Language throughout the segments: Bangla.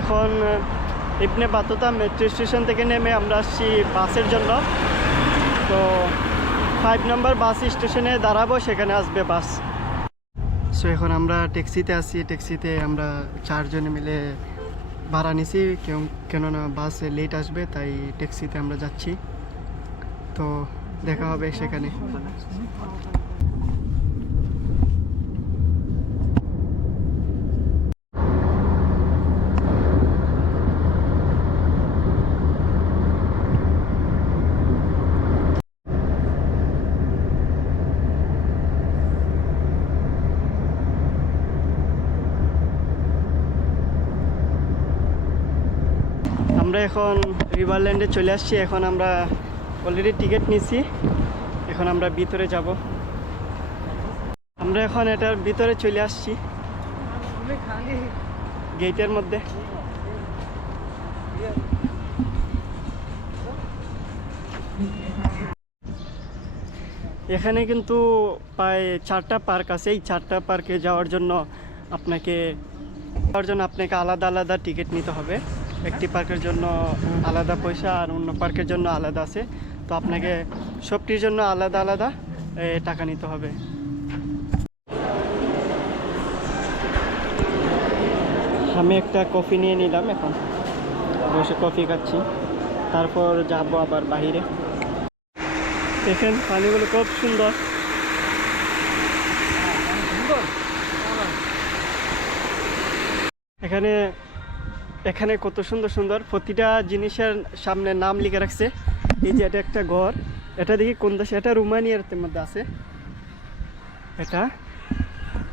এখন ইবনে বাতুতা মেট্রো স্টেশন থেকে নেমে আমরা আসছি বাসের জন্য। তো ফাইভ নম্বর বাস স্টেশনে দাঁড়াবো, সেখানে আসবে বাস সো এখন আমরা ট্যাক্সিতে আসি ট্যাক্সিতে আমরা চারজনে মিলে ভাড়া নিছি। কেউ, কেননা বাসে লেট আসবে, তাই ট্যাক্সিতে আমরা যাচ্ছি। তো দেখা হবে সেখানে। আমরা এখন রিভারল্যান্ডে চলে আসছি। এখন আমরা অলরেডি টিকিট নিছি। এখন আমরা ভিতরে যাব। আমরা এখন এটার ভিতরে চলে আসছি। গেটের মধ্যে। এখানে কিন্তু প্রায় চারটা পার্ক আছে। এই চারটা পার্কে যাওয়ার জন্য আপনাকে, যাওয়ার জন্য আপনাকে আলাদা আলাদা টিকিট নিতে হবে। একটি পার্কের জন্য আলাদা পয়সা আর অন্য পার্কের জন্য আলাদা আছে। তো আপনাকে সবটির জন্য আলাদা আলাদা টাকা নিতে হবে। আমি একটা কফি নিয়ে নিলাম এখন। বসে কফি খাচ্ছি। তারপর যাব আবার বাইরে দেখেন, পানিগুলো খুব সুন্দর। এখানে এখানে কত সুন্দর সুন্দর প্রতিটা জিনিসের সামনে নাম লিখে রাখছে। এই যে এটা একটা ঘর। এটা দেখি কোন দেশে? এটা রোমানিয়ার মধ্যে আছে। এটা।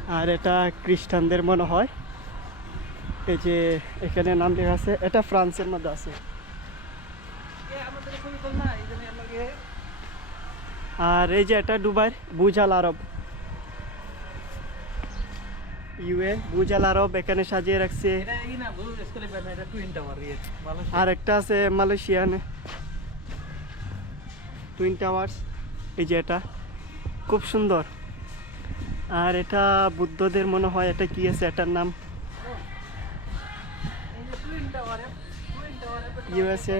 আর এটা খ্রিস্টানদের মনে হয়। এই যে এখানে নাম লেখা আছে। এটা ফ্রান্সের মধ্যে আছে। আর এই যে এটা দুবাই বুজাল আরব। ইউএ বুজাল আরব এখানে সাজিয়ে রাখছে। আর একটা আছে মালয়েশিয়ানে টুইন টাওয়ার্স এই যে এটা। খুব সুন্দর। আর এটা বুদ্ধদের মনে হয় এটা কি আছে এটার নাম? ইউএসএ।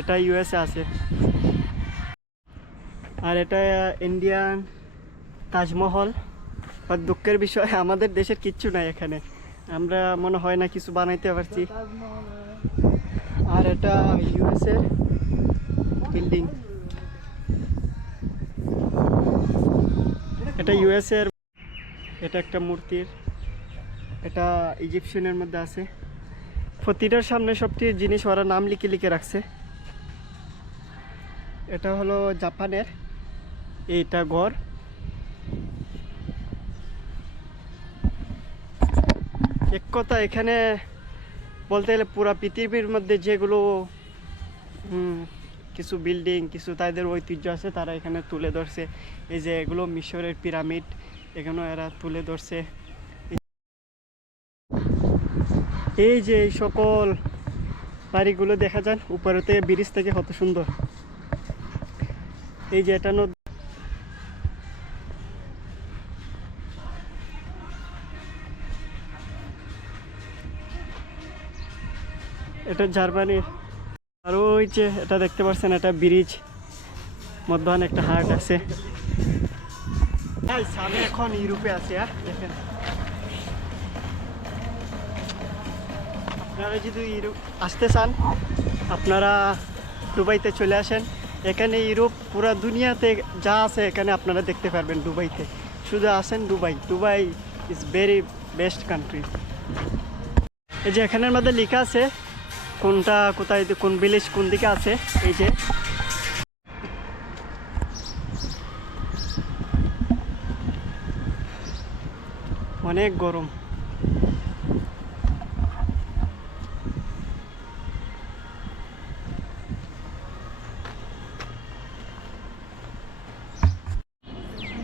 এটা ইউএসএ আছে। আর এটা ইন্ডিয়ান তাজমহল। আর দুঃখের বিষয়, আমাদের দেশের কিচ্ছু নাই এখানে। আমরা মনে হয় না কিছু বানাইতে পারছি। আর এটা ইউএসএ বিল্ডিং এটা ইউএসএ এর, এটা একটা মূর্তির। এটা ইজিপশিয়ানের মধ্যে আছে। প্রতিটার সামনে সবটি জিনিস ওরা নাম লিখে লিখে রাখছে। এটা হলো জাপানের, এইটা ঘর। এক কথা, এখানে বলতে গেলে পুরা পৃথিবীর মধ্যে যেগুলো কিছু বিল্ডিং কিছু তাদের ঐতিহ্য আছে, তারা এখানে তুলে ধরছে। এই যে এগুলো মিশরের পিরামিড এখানেও এরা তুলে ধরছে। এই যে এই সকল বাড়িগুলো দেখা যান উপরে থেকে ব্রিজ থেকে কত সুন্দর। এই যে এটা এটা জার্মানির আর ওই যে, এটা দেখতে পাচ্ছেন, এটা ব্রিজ। মধ্যখানে একটা হাট আছে। এখন ইউরোপে আছি হ্যাঁ দেখেন। আপনারা যদি ইউরোপ আসতে চান, আপনারা দুবাইতে চলে আসেন। এখানে ইউরোপ পুরা দুনিয়াতে যা আছে, এখানে আপনারা দেখতে পারবেন দুবাইতে। শুধু আসেন Dubai. Dubai is very best country এই যে, এখানের মধ্যে লেখা আছে কোনটা, কোথায়, কোন ভিলেজ কোন দিকে আছে, এই যে। অনেক গরম।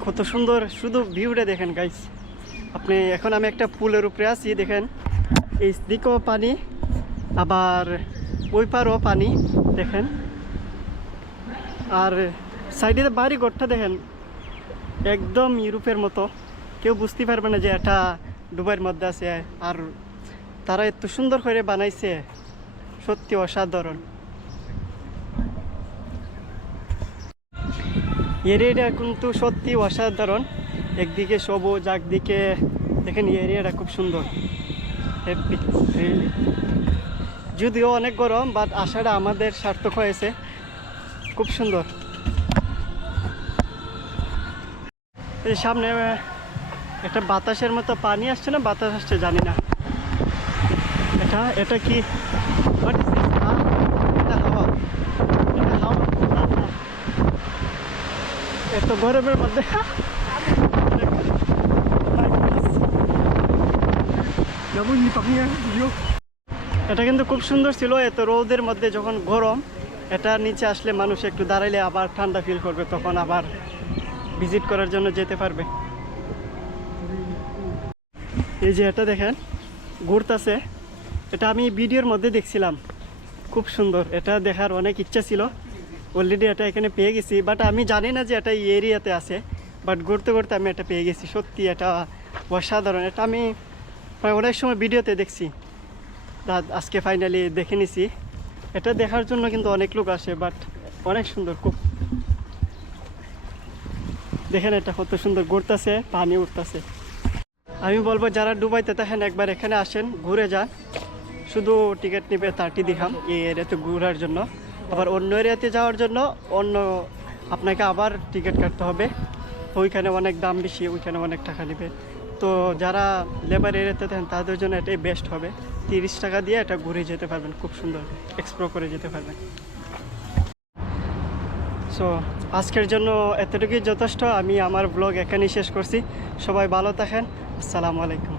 কত সুন্দর শুধু ভিউটা দেখেন গাইস আপনি, এখন আমি একটা পুলের উপরে আছি, দেখেন। এই দিকেও পানি আবার ওই পারও পানি দেখেন। আর সাইডে বাড়ি ঘরটা দেখেন একদম ইউরোপের মতো। কেউ বুঝতে পারবে না যে এটা দুবাইয়ের মধ্যে আছে। আর তারা এত সুন্দর করে বানাইছে সত্যি অসাধারণ। এরিয়াটা কিন্তু সত্যি অসাধারণ। একদিকে সবুজ একদিকে দেখেন এরিয়াটা খুব সুন্দর। Epic, really. যদিও অনেক গরম বাট আশাটা আমাদের সার্থক হয়েছে। খুব সুন্দর। এই সামনে একটা বাতাসের মতো পানি আসছে না? বাতাস আসছে জানি না। এটা এটা কি? Is this? আহ, এটা হাওয়া। এটা হাওয়া। এটা কিন্তু খুব সুন্দর ছিল, এত রোদের মধ্যে যখন গরম, এটা নিচে আসলে মানুষ একটু দাঁড়াইলে আবার ঠান্ডা ফিল করবে, তখন আবার ভিজিট করার জন্য যেতে পারবে। এই যে এটা দেখেন ঘুরতেছে এটা আমি ভিডিওর মধ্যে দেখছিলাম। খুব সুন্দর, এটা দেখার অনেক ইচ্ছা ছিল। অলরেডি এটা এখানে পেয়ে গেছি বাট আমি জানি না যে এটা এই এরিয়াতে আছে। বাট ঘুরতে ঘুরতে আমি এটা পেয়ে গেছি, সত্যি এটা অসাধারণ। এটা আমি প্রায় অনেক সময় ভিডিওতে দেখছি। তা আজকে ফাইনালি দেখে নিছি। এটা দেখার জন্য কিন্তু অনেক লোক আসে বাট অনেক সুন্দর খুব দেখেন এটা কত সুন্দর ঘুরতেছে, পানি উঠতেছে। আমি বলব, যারা ডুবাইতে থাকেন, একবার এখানে আসেন, ঘুরে যান। শুধু টিকিট নেবে থার্টি দিখাম এই এরিয়াতে ঘোরার জন্য। আবার অন্য এরিয়াতে যাওয়ার জন্য অন্য আপনাকে আবার টিকিট কাটতে হবে। ওইখানে অনেক দাম বেশি, ওইখানে অনেক টাকা নেবে। তো যারা লেবার এরিয়াতে থাকেন, তাদের জন্য এটাই বেস্ট হবে। তিরিশ টাকা দিয়ে এটা ঘুরে যেতে পারবেন, খুব সুন্দর এক্সপ্লোর করে যেতে পারবেন। সো আজকের জন্য এতটুকুই যথেষ্ট। আমি আমার ব্লগ এখানেই শেষ করছি। সবাই ভালো থাকেন। আসসালামু আলাইকুম।